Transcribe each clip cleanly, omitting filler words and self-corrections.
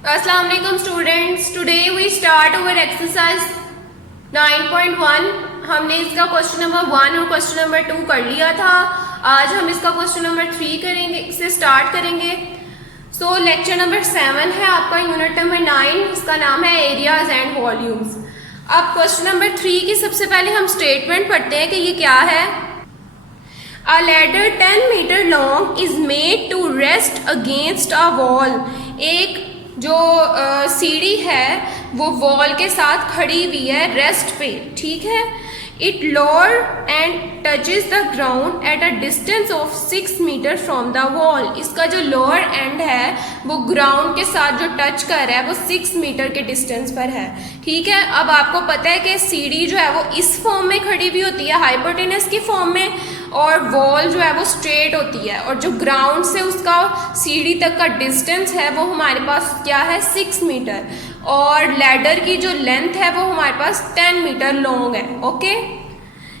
अस्सलाम वालेकुम students, today we start our exercise 9.1। हमने इसका क्वेश्चन नंबर 1 और क्वेश्चन नंबर 2 कर लिया था। आज हम इसका क्वेश्चन नंबर 3 करेंगे, इसे स्टार्ट करेंगे। सो लेक्चर नंबर 7 है आपका, यूनिट नंबर 9, इसका नाम है एरियाज एंड वॉल्यूम्स। अब क्वेश्चन नंबर 3 की सबसे पहले हम स्टेटमेंट पढ़ते हैं कि ये क्या है। A ladder 10 meter long is made to rest against a wall। एक जो सीढ़ी है वो वॉल के साथ खड़ी हुई है रेस्ट पे, ठीक है। It lower end touches the ground at a distance of 6 metre from the wall. इसका जो लोअर एंड है वो ग्राउंड के साथ जो टच कर रहा है वो 6 मीटर के डिस्टेंस पर है, ठीक है। अब आपको पता है कि सीढ़ी जो है वो इस फॉर्म में खड़ी हुई होती है, हाइपोटेनस की फॉर्म में, और वॉल जो है वो स्ट्रेट होती है, और जो ग्राउंड से उसका सीढ़ी तक का डिस्टेंस है वो हमारे पास क्या है 6 मीटर, और लैडर की जो लेंथ है वो हमारे पास 10 मीटर लॉन्ग है, okay.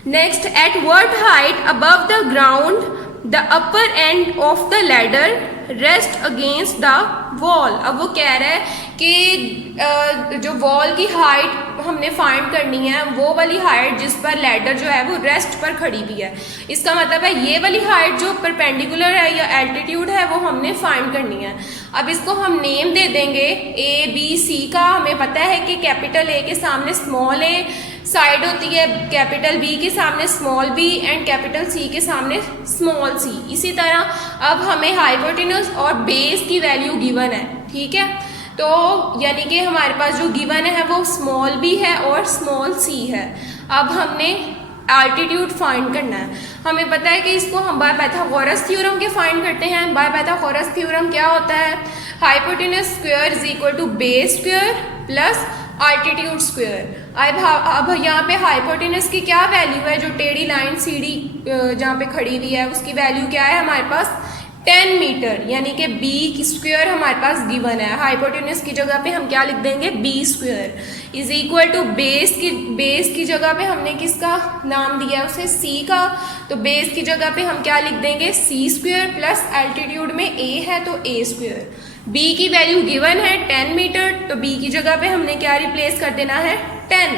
Next, at what height above the ground the upper end of the ladder rest against the wall. अब वो कह रहा है कि जो वॉल की हाइट हमने फाइंड करनी है वो वाली हाइट जिस पर लैडर जो है वो रेस्ट पर खड़ी हुई है। इसका मतलब है ये वाली हाइट जो परपेंडिकुलर है या एल्टीट्यूड है वो हमने फाइंड करनी है। अब इसको हम नेम दे देंगे ए बी सी का। हमें पता है कि कैपिटल ए के सामने स्मॉल ए साइड होती है, कैपिटल बी के सामने small B and capital C के सामने स्मॉल सी। इसी तरह अब हमें हाइपोटेनस और बेस की वैल्यू गिवन है, ठीक है। तो यानी कि हमारे पास जो गिवन है वो स्मॉल बी है और स्मॉल सी है। अब हमने एल्टीट्यूड फाइंड करना है। हमें पता है कि इसको हम बाय पाइथागोरस थ्योरम के फाइंड करते हैं। बाय पाइथागोरस थ्योरम क्या होता है, hypotenuse square is equal to base square plus altitude square. अब यहाँ पे हाइपोटेनस की क्या वैल्यू है, जो टेढ़ी लाइन सीढ़ी जहाँ पे खड़ी हुई है उसकी वैल्यू क्या है हमारे पास 10 मीटर, यानी कि बी स्क्वायर हमारे पास गिवन है। हाइपोटेनस की जगह पे हम क्या लिख देंगे B square is equal to base की जगह पे हमने किसका नाम दिया है उसे सी का, तो बेस की जगह पे हम क्या लिख देंगे सी स्क्वायर प्लस एल्टीट्यूड में ए है तो ए स्क्वायर। बी की वैल्यू गिवन है 10 मीटर, तो बी की जगह पे हमने क्या रिप्लेस कर देना है 10।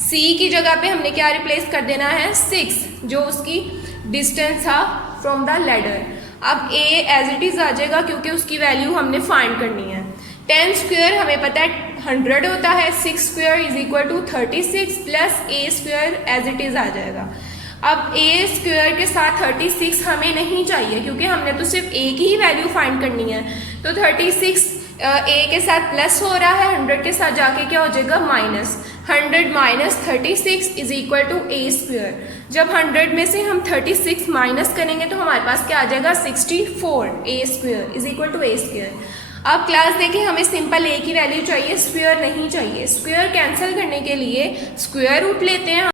सी की जगह पे हमने क्या रिप्लेस कर देना है 6, जो उसकी डिस्टेंस था फ्रॉम द लैडर। अब ए एज इट इज आ जाएगा क्योंकि उसकी वैल्यू हमने फाइंड करनी है। 10 स्क्वायर हमें पता है 100 होता है, 6 square is equal to 36 plus a square as it is आ जाएगा। अब ए स्क्वायर के साथ 36 हमें नहीं चाहिए क्योंकि हमने तो सिर्फ ए की ही वैल्यू फाइंड करनी है, तो 36 ए के साथ प्लस हो रहा है, 100 के साथ जाके क्या हो जाएगा minus. 100 minus 36 is equal to A square. जब 100 में से हम 36 माइनस करेंगे तो हमारे पास क्या आ जाएगा 64 a square is equal to A square. अब क्लास देखिए, हमें सिंपल ए की वैल्यू चाहिए, स्क्वायर नहीं चाहिए। स्क्वायर कैंसिल करने के लिए स्क्वायर रूट लेते हैं,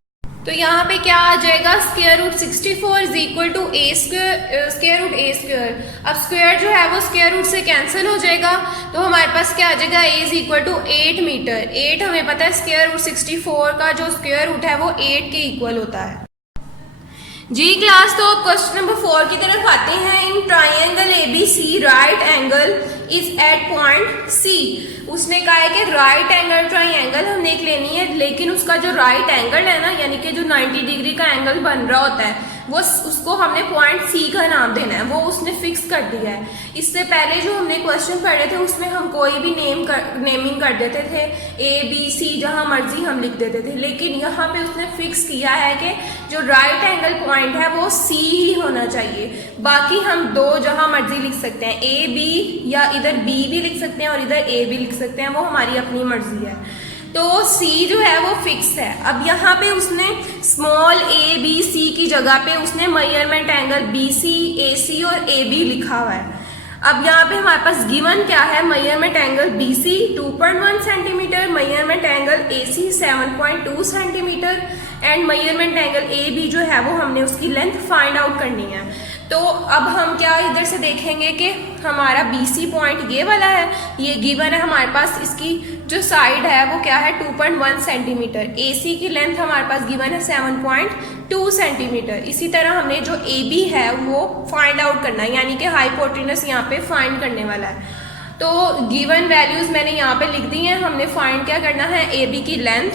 तो यहाँ पे क्या आ जाएगा square root 64 is equal to A square root A square. अब स्क्वायर जो है वो स्क्वायर रूट से कैंसिल हो जाएगा, तो हमारे पास क्या आ जाएगा ए इज इक्वल टू 8 मीटर। 8 हमें पता है स्क्वायर रूट 64 का जो स्क्वायर रूट है वो 8 के इक्वल होता है। जी क्लास, तो क्वेश्चन नंबर 4 की तरफ आते हैं। In triangle ABC right angle is at point C। उसने कहा है कि राइट एंगल ट्राइंगल हमने एक लेनी है, लेकिन उसका जो राइट एंगल है ना, यानी कि जो 90 डिग्री का एंगल बन रहा होता है वो उसको हमने पॉइंट C का नाम देना है, वो उसने फिक्स कर दिया है। इससे पहले जो हमने क्वेश्चन पढ़े थे उसमें हम कोई भी नेमिंग कर देते थे, ABC जहां मर्जी हम लिख देते थे, लेकिन यहाँ पे उसने फिक्स किया है कि जो राइट एंगल पॉइंट है वो C ही होना चाहिए। बाकी हम दो जहां मर्जी लिख सकते हैं, AB या इधर B भी लिख सकते हैं और इधर A भी लिख सकते हैं, वो हमारी अपनी मर्जी है। तो C जो है वो फिक्स है। अब यहाँ पे उसने स्मॉल ABC की जगह पे उसने मेजरमेंट एंगल BC, AC और AB लिखा हुआ है। अब यहाँ पे हमारे पास गिवन क्या है, measurement angle BC 2.1 centimetre, measurement angle AC 7.2 centimetre and measurement angle AB जो है वो हमने उसकी लेंथ फाइंड आउट करनी है। तो अब हम क्या इधर से देखेंगे कि हमारा BC पॉइंट ये वाला है, ये गिवन है हमारे पास, इसकी जो साइड है वो क्या है 2.1 सेंटीमीटर। AC की लेंथ हमारे पास गिवन है 7.2 सेंटीमीटर। इसी तरह हमने जो AB है वो फाइंड आउट करना है, यानी कि हाइपोटेनस यहाँ पे फाइंड करने वाला है। तो गिवन वैल्यूज मैंने यहाँ पे लिख दी हैं। हमने फाइंड क्या करना है, ए बी की लेंथ।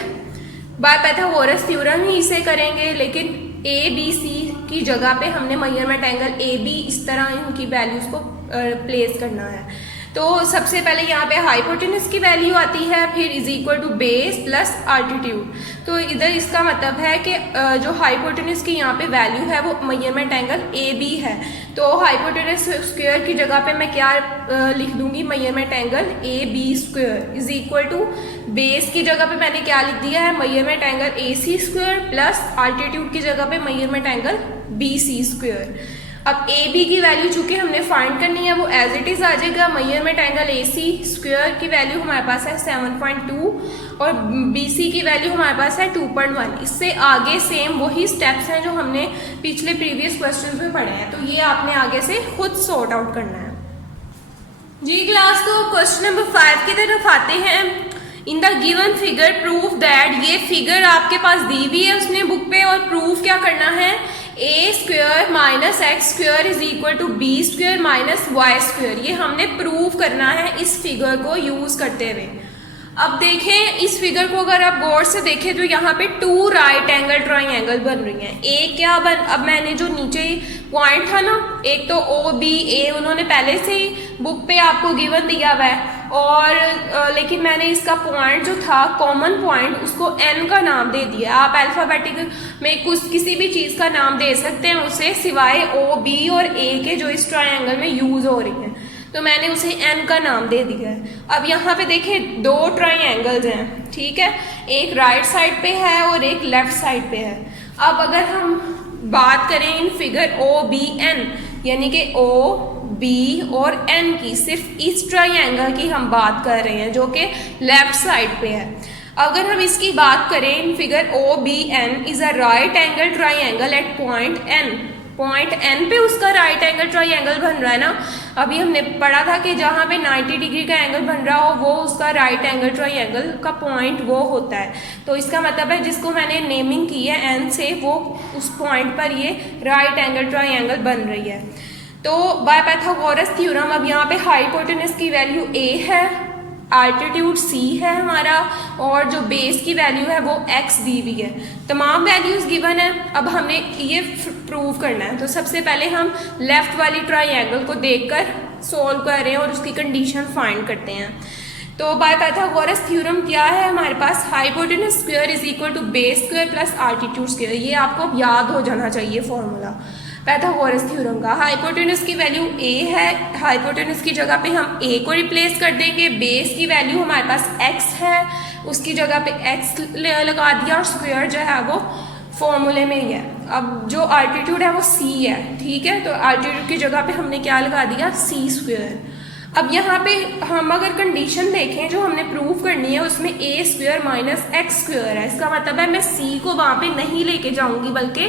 बाय पाइथागोरस थ्योरम ही इसे करेंगे, लेकिन ए बी सी की जगह पे हमने मेजरमेंट एंगल ए बी इस तरह इनकी वैल्यूज को प्लेस करना है। तो सबसे पहले यहाँ पे हाइपोटेनस की वैल्यू आती है, फिर is equal to base plus altitude. तो इधर इसका मतलब है कि जो हाइपोटेनस की यहाँ पे वैल्यू है वो मेजरमेंट एंगल ए बी है। तो हाइपोटेनस स्क्वायर की जगह पे मैं क्या लिख दूंगी, measurement angle A B square is equal to base की जगह पे मैंने क्या लिख दिया है, measurement angle A C square plus altitude की जगह पे measurement angle B C square. अब ए बी की वैल्यू चूंकि हमने फाइंड करनी है वो एज इट इज आ जाएगा। Measurement angle A C square की वैल्यू हमारे पास है 7.2 और बी सी की वैल्यू हमारे पास है 2.1। इससे आगे सेम वही स्टेप्स हैं जो हमने पिछले प्रीवियस क्वेश्चन में पढ़े हैं, तो ये आपने आगे से खुद सॉर्ट आउट करना है जी क्लास। तो क्वेश्चन नंबर 5 की तरफ आते हैं। In the given figure proof that, ये फिगर आपके पास दी हुई है उसने बुक पे, और प्रूफ क्या करना है, a square minus x square is equal to b square minus Y square. ये हमने प्रूव करना है इस फिगर को यूज करते हुए। अब देखें इस फिगर को अगर आप गौर से देखें तो यहाँ पे 2 राइट एंगल ट्राइंगल बन रही हैं। एक क्या अब मैंने जो नीचे पॉइंट था ना, एक तो ओ बी ए उन्होंने पहले से ही बुक पे आपको गिवन दिया हुआ है, और लेकिन मैंने इसका पॉइंट जो था कॉमन पॉइंट उसको एन का नाम दे दिया। आप अल्फाबेटिक में कुछ किसी भी चीज़ का नाम दे सकते हैं उसे, सिवाय ओ बी और ए के जो इस ट्राइंगल में यूज हो रही हैं, तो मैंने उसे एन का नाम दे दिया है। अब यहाँ पे देखें 2 ट्राइंगल्स हैं, ठीक है, एक राइट साइड पे है और एक लेफ्ट साइड पे है। अब अगर हम बात करें in figure O B N, यानी कि ओ बी और एन की, सिर्फ इस ट्राइंगल की हम बात कर रहे हैं जो कि लेफ्ट साइड पे है। अगर हम इसकी बात करें in figure O B N is a right angle triangle at point N, point N पे उसका राइट एंगल ट्राइंगल बन रहा है ना। अभी हमने पढ़ा था कि जहाँ पे 90 डिग्री का एंगल बन रहा हो वो उसका राइट एंगल ट्राइंगल का पॉइंट वो होता है। तो इसका मतलब है जिसको मैंने नेमिंग की है एन से, वो उस पॉइंट पर ये राइट एंगल ट्राइंगल बन रही है। तो बाय पाइथागोरस थ्योरम अब यहाँ पे हाइपोटेनस की वैल्यू ए है, आल्टीट्यूड सी है हमारा, और जो बेस की वैल्यू है वो एक्स दी हुई है। तमाम वैल्यूज गिवन है। अब हमने ये प्रूव करना है, तो सबसे पहले हम लेफ्ट वाली ट्राइंगल को देखकर सोल्व कर रहे हैं और उसकी कंडीशन फाइंड करते हैं। तो बाय पाइथागोरस थ्योरम क्या है हमारे पास, hypotenuse square is equal to base square plus altitude square. ये आपको याद हो जाना चाहिए फॉर्मूला पाइथागोरस थ्योरम का। हाइपोटेनस की वैल्यू ए है, हाइपोटेनस की जगह पे हम ए को रिप्लेस कर देंगे। बेस की वैल्यू हमारे पास एक्स है, उसकी जगह पे एक्स लगा दिया, और स्क्वायर जो है वो फॉर्मूले में ही है। अब जो आल्टीट्यूड है वो सी है, ठीक है, तो आल्टीट्यूड की जगह पे हमने क्या लगा दिया, सी स्क्वायर। अब यहाँ पे हम अगर कंडीशन देखें जो हमने प्रूव करनी है उसमें ए स्क्वायर माइनस एक्स स्क्वायर है। इसका मतलब है मैं सी को वहाँ पे नहीं लेके जाऊंगी बल्कि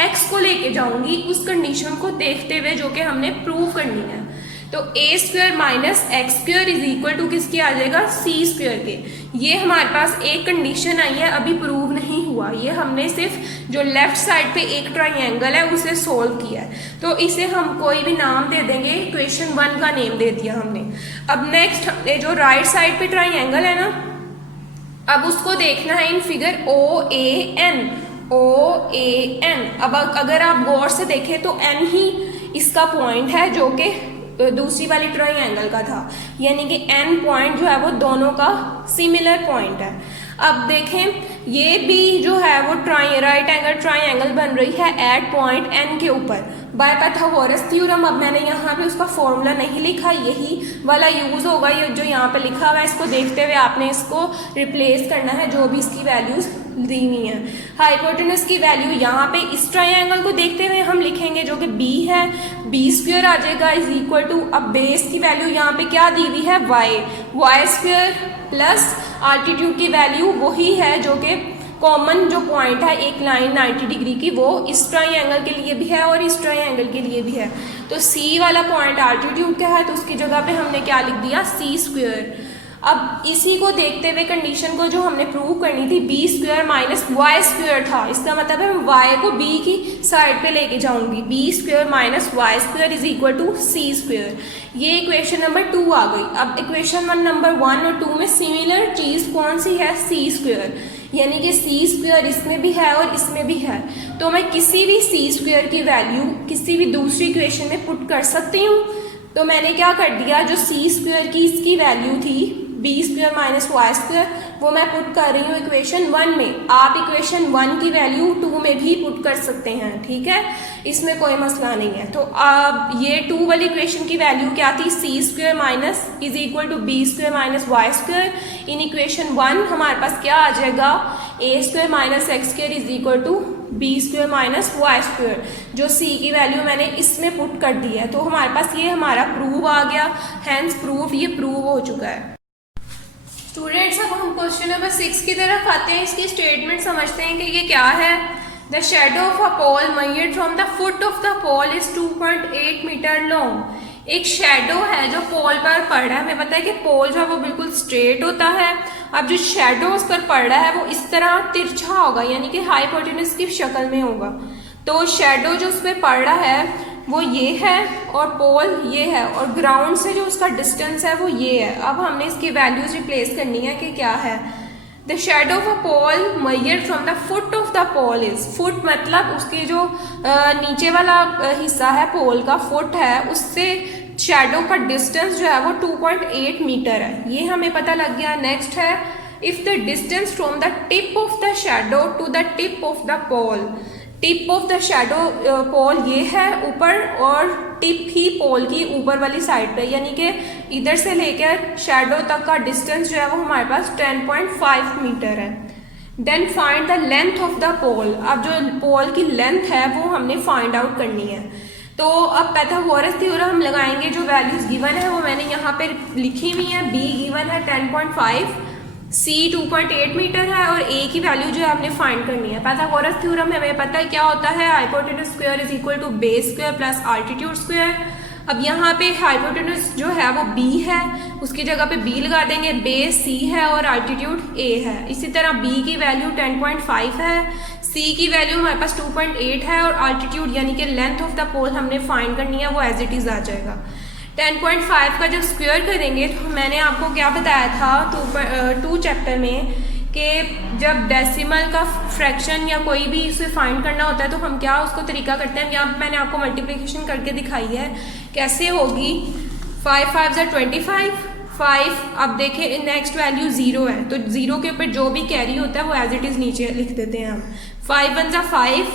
एक्स को लेके जाऊंगी उस कंडीशन को देखते हुए जो कि हमने प्रूव करनी है। तो a square minus x square is equal to किसके आ जाएगा, सी स्क्वायर के। ये हमारे पास एक कंडीशन आई है, अभी प्रूव नहीं हुआ, ये हमने सिर्फ जो लेफ्ट साइड पे एक ट्राइंगल है उसे सोल्व किया है। तो इसे हम कोई भी नाम दे देंगे, इक्वेशन 1 का नेम दे दिया हमने। अब नेक्स्ट हमने जो राइट साइड पे ट्राइंगल है ना, अब उसको देखना है in figure O A N, O A N. अब अगर आप गौर से देखें तो एन ही इसका पॉइंट है जो कि दूसरी वाली ट्राइंगल का था, यानी कि एन पॉइंट जो है वो दोनों का सिमिलर पॉइंट है। अब देखें ये भी जो है वो राइट एंगल ट्राइंगल बन रही है एट पॉइंट एन के ऊपर बाय पाइथागोरस थ्योरम। अब मैंने यहाँ पे उसका फॉर्मूला नहीं लिखा, यही वाला यूज होगा ये जो यहाँ पे लिखा हुआ है। इसको देखते हुए आपने इसको रिप्लेस करना है जो भी इसकी वैल्यूज दी हुई है। हाइपोटेनस की वैल्यू यहाँ पे इस ट्राइंगल को देखते हुए हम लिखेंगे जो कि बी है, बी स्क्वायर आ जाएगा इज इक्वल टू, अब बेस की वैल्यू यहाँ पे क्या दी हुई है, Y, Y square plus altitude की वैल्यू वही है जो कि कॉमन जो पॉइंट है एक लाइन 90 डिग्री की, वो इस ट्राइंगल के लिए भी है और इस ट्राइंगल के लिए भी है। तो सी वाला पॉइंट आल्टीट्यूड का है तो उसकी जगह पे हमने क्या लिख दिया, सी स्क्वायर। अब इसी को देखते हुए कंडीशन को जो हमने प्रूव करनी थी B square minus Y square था, इसका मतलब है मैं वाई को बी की साइड पे लेके जाऊंगी, B square minus Y square is equal to C square. ये इक्वेशन नंबर 2 आ गई। अब इक्वेशन नंबर 1 और 2 में सिमिलर चीज़ कौन सी है, सी स्क्वायर, यानी कि सी स्क्वायर इसमें भी है और इसमें भी है, तो मैं किसी भी सी स्क्वायर की वैल्यू किसी भी दूसरी इक्वेशन में पुट कर सकती हूँ। तो मैंने क्या कर दिया, जो सी स्क्वायर की इसकी वैल्यू थी B square minus Y square, वो मैं पुट कर रही हूँ इक्वेशन 1 में। आप इक्वेशन 1 की वैल्यू 2 में भी पुट कर सकते हैं, ठीक है, इसमें कोई मसला नहीं है। तो अब ये 2 वाली इक्वेशन की वैल्यू क्या थी, सी square minus is equal to b square minus Y square. In equation 1 हमारे पास क्या आ जाएगा, ए square minus x square is equal to b square minus Y square, जो सी की वैल्यू मैंने इसमें पुट कर दी है। तो हमारे पास ये हमारा प्रूव आ गया, हैंस प्रूफ, ये प्रूव हो चुका है। स्टूडेंट्स अब हम क्वेश्चन नंबर 6 की तरफ आते हैं। इसकी स्टेटमेंट समझते हैं कि ये क्या है। The shadow of a pole measured from the foot of the pole is 2.8 metre long. एक शेडो है जो पोल पर पड़ रहा है। हमें पता है कि पोल जो है वो बिल्कुल स्ट्रेट होता है। अब जो शेडो उस पर पड़ रहा है वो इस तरह तिरछा होगा, यानी कि हाइपोटेन्यूज की शक्ल में होगा। तो शेडो जो उस पर पड़ रहा है वो ये है और पोल ये है और ग्राउंड से जो उसका डिस्टेंस है वो ये है। अब हमने इसकी वैल्यूज रिप्लेस करनी है कि क्या है। The shadow of a pole measured from the foot of the pole is, foot मतलब उसके जो नीचे वाला हिस्सा है पोल का, फुट है, उससे शेडो का डिस्टेंस जो है वो 2.8 मीटर है, ये हमें पता लग गया। नेक्स्ट है, if the distance from the tip of the shadow to the tip of the pole, tip of the shadow pole ये है ऊपर और टिप ही पोल की ऊपर वाली साइड पे, यानी कि इधर से लेकर शेडो तक का डिस्टेंस जो है वो हमारे पास 10.5 मीटर है। Then find the length of the pole, अब जो पोल की लेंथ है वो हमने फाइंड आउट करनी है। तो अब पाइथागोरस थ्योरम हम लगाएंगे। जो वैल्यूज गिवन है वो मैंने यहाँ पे लिखी हुई है। बी गिवन है 10.5, सी 2.8 मीटर है और ए की वैल्यू जो है आपने फाइंड करनी है। पाइथागोरस थ्योरम हमें पता है क्या होता है, hypotenuse square is equal to base square plus altitude square. अब यहाँ पे हाइपोटेन्यूज जो है वो बी है, उसकी जगह पे बी लगा देंगे, बेस सी है और अल्टीट्यूड ए है। इसी तरह बी की वैल्यू 10.5 है, सी की वैल्यू हमारे पास 2.8 है और अल्टीट्यूड यानी कि लेंथ ऑफ द पोल हमने फाइंड करनी है, वो एज इट इज आ जाएगा। 10.5 का जब स्क्वायर करेंगे तो मैंने आपको क्या बताया था 2 चैप्टर में कि जब डेसिमल का फ्रैक्शन या कोई भी उसे फाइंड करना होता है तो हम क्या उसको तरीका करते हैं। यहाँ मैंने आपको मल्टीप्लिकेशन करके दिखाई है कैसे होगी। 5 5 25, 5। अब देखें नेक्स्ट वैल्यू 0 है तो 0 के ऊपर जो भी कैरी होता है वो एज इट इज़ नीचे लिख देते हैं हम। 5 1 5,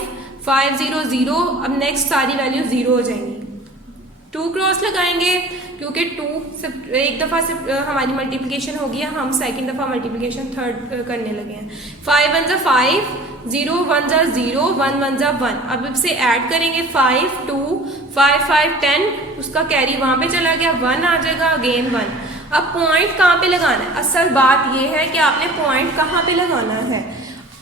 5 0 0। अब नेक्स्ट सारी वैल्यू 0 हो जाएंगी। 2 क्रॉस लगाएंगे क्योंकि 2 से एक दफ़ा से हमारी मल्टीप्लिकेशन होगी, हम सेकंड दफ़ा मल्टीप्लिकेशन थर्ड करने लगे हैं। 5 1 5, 0 1 0, 1 1 1। अब इससे ऐड करेंगे 5 2 5 5 10, उसका कैरी वहाँ पे चला गया, 1 आ जाएगा, अगेन 1। अब पॉइंट कहाँ पे लगाना है, असल बात ये है कि आपने पॉइंट कहाँ पे लगाना है।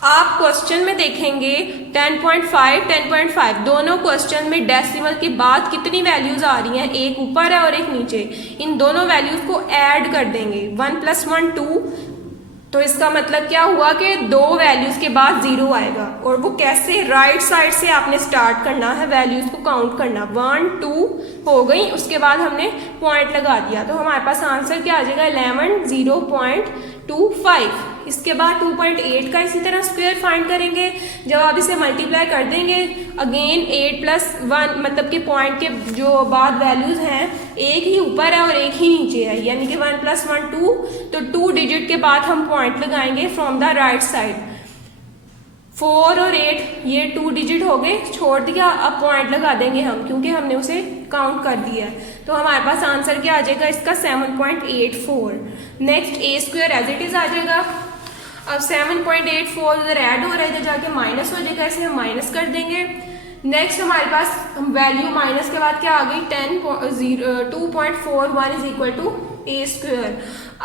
आप क्वेश्चन में देखेंगे 10.5 10.5 दोनों क्वेश्चन में डेसिमल के बाद कितनी वैल्यूज आ रही हैं, एक ऊपर है और एक नीचे। इन दोनों वैल्यूज को ऐड कर देंगे, 1 + 1 2। तो इसका मतलब क्या हुआ कि 2 वैल्यूज के बाद 0 आएगा। और वो कैसे, राइट साइड से आपने स्टार्ट करना है, वैल्यूज को काउंट करना। 1 2 हो गई, उसके बाद हमने पॉइंट लगा दिया तो हमारे पास आंसर क्या आ जाएगा 11 0.25। इसके बाद 2.8 का इसी तरह स्क्वायर फाइंड करेंगे। जब आप इसे मल्टीप्लाई कर देंगे अगेन 8 + 1, मतलब कि पॉइंट के जो बाद वैल्यूज हैं एक ही ऊपर है और एक ही नीचे है, यानी कि 1 + 1 2। तो 2 डिजिट के बाद हम पॉइंट लगाएंगे फ्रॉम द राइट साइड। 4 और 8 ये 2 डिजिट हो गए, छोड़ दिया। अब पॉइंट लगा देंगे हम क्योंकि हमने उसे काउंट कर दिया है। तो हमारे पास आंसर क्या आ जाएगा इसका 7.84। Next A square as it is आ जाएगा। अब 7.84 उधर ऐड हो रहा है, इधर जाके माइनस हो जाएगा, इसे हम माइनस कर देंगे। नेक्स्ट हमारे पास वैल्यू माइनस के बाद क्या आ गई 2.41 is equal to A square.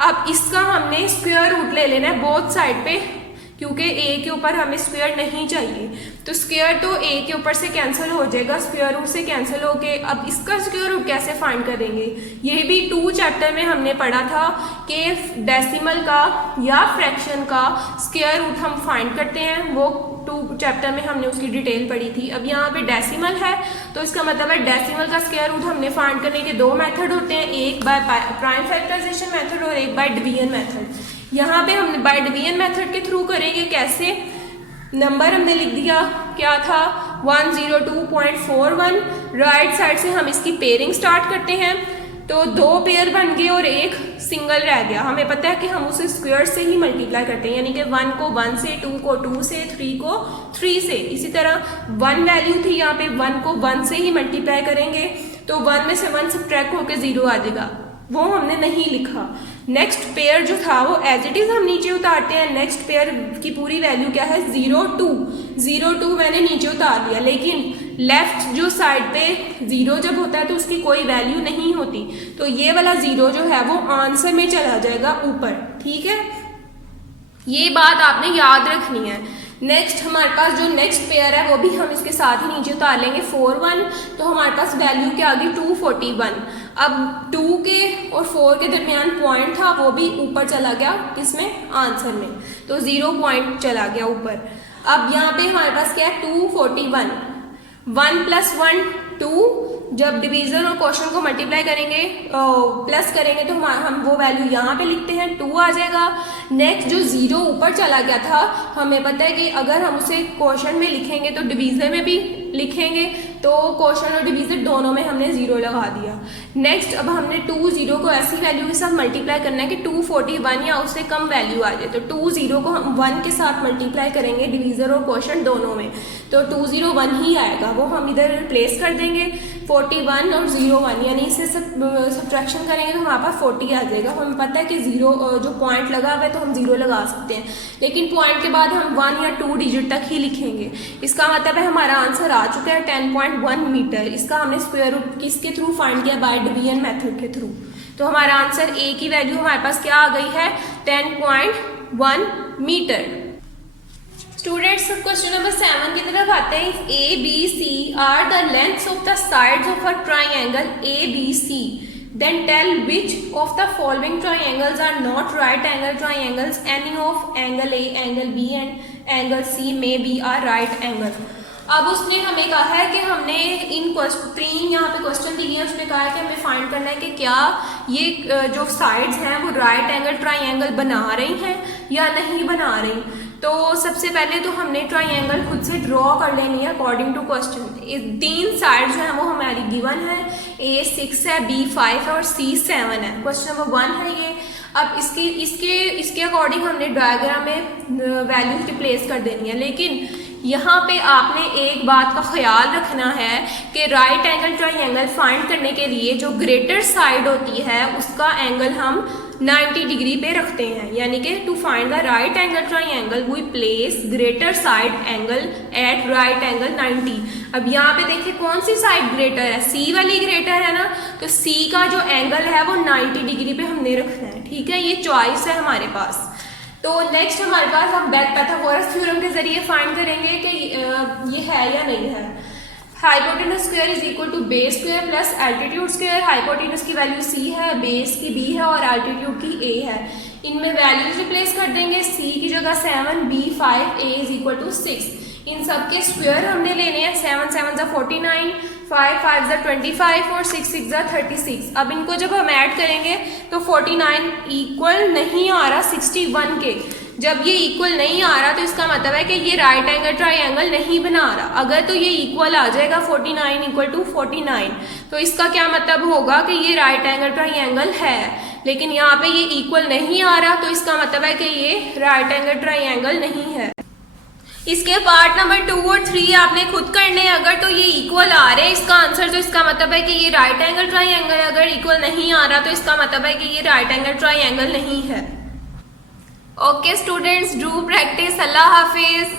अब इसका हमने स्क्वायर रूट ले लेना है बोथ साइड पे, क्योंकि ए के ऊपर हमें स्क्वायर नहीं चाहिए। तो स्क्वायर तो ए के ऊपर से कैंसिल हो जाएगा, स्क्वायर रूट से कैंसिल हो के अब इसका स्क्वायर रूट कैसे फाइंड करेंगे? ये भी 2 चैप्टर में हमने पढ़ा था कि डेसिमल का या फ्रैक्शन का स्क्वायर रूट हम फाइंड करते हैं, वो 2 चैप्टर में हमने उसकी डिटेल पढ़ी थी। अब यहाँ पे डेसिमल है तो इसका मतलब है डेसिमल का स्क्वायर रूट हमने फाइंड करने के 2 मेथड होते हैं, एक बाय प्राइम फैक्टराइजेशन मेथड और एक बाय डिवीजन मेथड। यहाँ पे हम बाय डिवीजन मेथड के थ्रू करेंगे। कैसे? नंबर हमने लिख दिया, क्या था 102.41, राइट साइड से हम इसकी पेयरिंग स्टार्ट करते हैं, तो 2 पेयर बन गए और एक सिंगल रह गया। हमें पता है कि हम उसे स्क्वायर से ही मल्टीप्लाई करते हैं, यानी कि 1 को 1 से, 2 को 2 से, 3 को 3 से। इसी तरह 1 वैल्यू थी, यहाँ पे 1 को 1 से ही मल्टीप्लाई करेंगे तो 1 में से 1 सब्ट्रैक्ट होकर 0 आ जाएगा, वो हमने नहीं लिखा। नेक्स्ट पेयर जो था वो एज इट इज हम नीचे उतारते हैं। नेक्स्ट पेयर की पूरी वैल्यू क्या है? 0 2 मैंने नीचे उतार दिया, लेकिन लेफ्ट जो साइड पे 0 जब होता है तो उसकी कोई वैल्यू नहीं होती, तो ये वाला 0 जो है वो आंसर में चला जाएगा ऊपर। ठीक है, ये बात आपने याद रखनी है। नेक्स्ट हमारे पास जो नेक्स्ट पेयर है वो भी हम इसके साथ ही नीचे उतार लेंगे 4 1, तो हमारे पास वैल्यू क्या आ गई 241। अब 2 के और 4 के दरमियान पॉइंट था, वो भी ऊपर चला गया, किसमें? आंसर में, तो 0 पॉइंट चला गया ऊपर। अब यहाँ पे हमारे पास क्या है 241, 1 + 1 2, जब डिवीजन और क्वेश्चन को मल्टीप्लाई करेंगे प्लस करेंगे तो हम वो वैल्यू यहाँ पे लिखते हैं 2 आ जाएगा। नेक्स्ट जो 0 ऊपर चला गया था, हमें पता है कि अगर हम उसे क्वेश्चन में लिखेंगे तो डिवीजन में भी लिखेंगे, तो क्वेश्चन और डिवीजन दोनों में हमने 0 लगा दिया। नेक्स्ट अब हमने 2 0 को ऐसी वैल्यू के साथ मल्टीप्लाई करना है कि 241 या उससे कम वैल्यू आ जाए, तो 2 0 को हम 1 के साथ मल्टीप्लाई करेंगे डिवीजन और क्वेश्चन दोनों में, तो 201 ही आएगा, वो हम इधर रिप्लेस कर देंगे 41 और 01, यानी इसे सब्ट्रैक्शन करेंगे तो हमारे पास 40 आ जाएगा। हमें पता है कि 0 जो पॉइंट लगा हुआ है तो हम 0 लगा सकते हैं, लेकिन पॉइंट के बाद हम 1 या 2 डिजिट तक ही लिखेंगे। इसका मतलब है हमारा आंसर आ चुका है 10.1 मीटर। इसका हमने स्क्वायर रूट किसके थ्रू फाइंड किया? बाय डिवीजन मेथड के थ्रू। तो हमारा आंसर ए की वैल्यू हमारे पास क्या आ गई है? 10.1 मीटर। स्टूडेंट्स क्वेश्चन नंबर 7 की तरफ आते हैं। A B C are the lengths of the sides of a triangle A B C, then tell which of the following triangles are not right angle triangles, any of angle A, angle B and angle C may be a right angle। अब उसने हमें कहा है कि हमने इन 3 यहाँ पे question दिए हैं, उसने कहा है कि हमें फाइंड करना है कि क्या ये जो साइड्स हैं वो राइट एंगल ट्राइंगल बना रही हैं या नहीं बना रही। तो सबसे पहले तो हमने ट्राइंगल खुद से ड्रॉ कर लेनी है अकॉर्डिंग टू क्वेश्चन। 3 साइड जो है वो हमारी गिवन है, A 6 है, B 5 है और C 7 है। क्वेश्चन नंबर 1 है ये। अब इसके अकॉर्डिंग हमने डायग्राम में वैल्यू रिप्लेस कर देनी है, लेकिन यहाँ पे आपने एक बात का ख्याल रखना है कि राइट एंगल ट्राइंगल फाइंड करने के लिए जो ग्रेटर साइड होती है उसका एंगल हम 90 डिग्री पे रखते हैं, यानी कि to find the right angle triangle we place greater side angle at right angle 90। अब यहाँ पे देखिए कौन सी साइड ग्रेटर है? सी वाली ग्रेटर है ना, तो सी का जो एंगल है वो 90 डिग्री पे हमने रखना है। ठीक है, ये चॉइस है हमारे पास। तो नेक्स्ट हमारे पास हम पाइथागोरस थ्योरम के जरिए फाइंड करेंगे कि ये है या नहीं है। Hypotenuse square is equal to base square plus altitude square. Hypotenuse की वैल्यू सी है, बेस की बी है और एल्टीट्यूड की ए है। इनमें वैल्यूज रिप्लेस कर देंगे, सी की जगह 7, B 5, A is equal to 6। इन सब के स्क्वायर हमने लेने हैं। 7 7 49, 5 5 25 और 6 6 36। अब इनको जब हम ऐड करेंगे तो 49 इक्वल नहीं आ रहा 61 के। जब ये इक्वल नहीं आ रहा तो इसका मतलब है कि ये राइट एंगल ट्राइंगल नहीं बना रहा। अगर तो ये इक्वल आ जाएगा 49 इक्वल टू 49, तो इसका क्या मतलब होगा कि ये राइट एंगल ट्राइंगल है। लेकिन यहाँ पे ये इक्वल नहीं आ रहा तो इसका मतलब है कि ये राइट एंगल ट्राइंगल नहीं है। इसके पार्ट नंबर 2 और 3 आपने खुद करने हैं। अगर तो ये इक्वल आ रहे हैं इसका आंसर, तो इसका मतलब है कि ये राइट एंगल ट्राइंगल। अगर इक्वल नहीं आ रहा तो इसका मतलब है कि ये राइट एंगल ट्राइंगल नहीं है। Okay students, do practice. Allah Hafiz.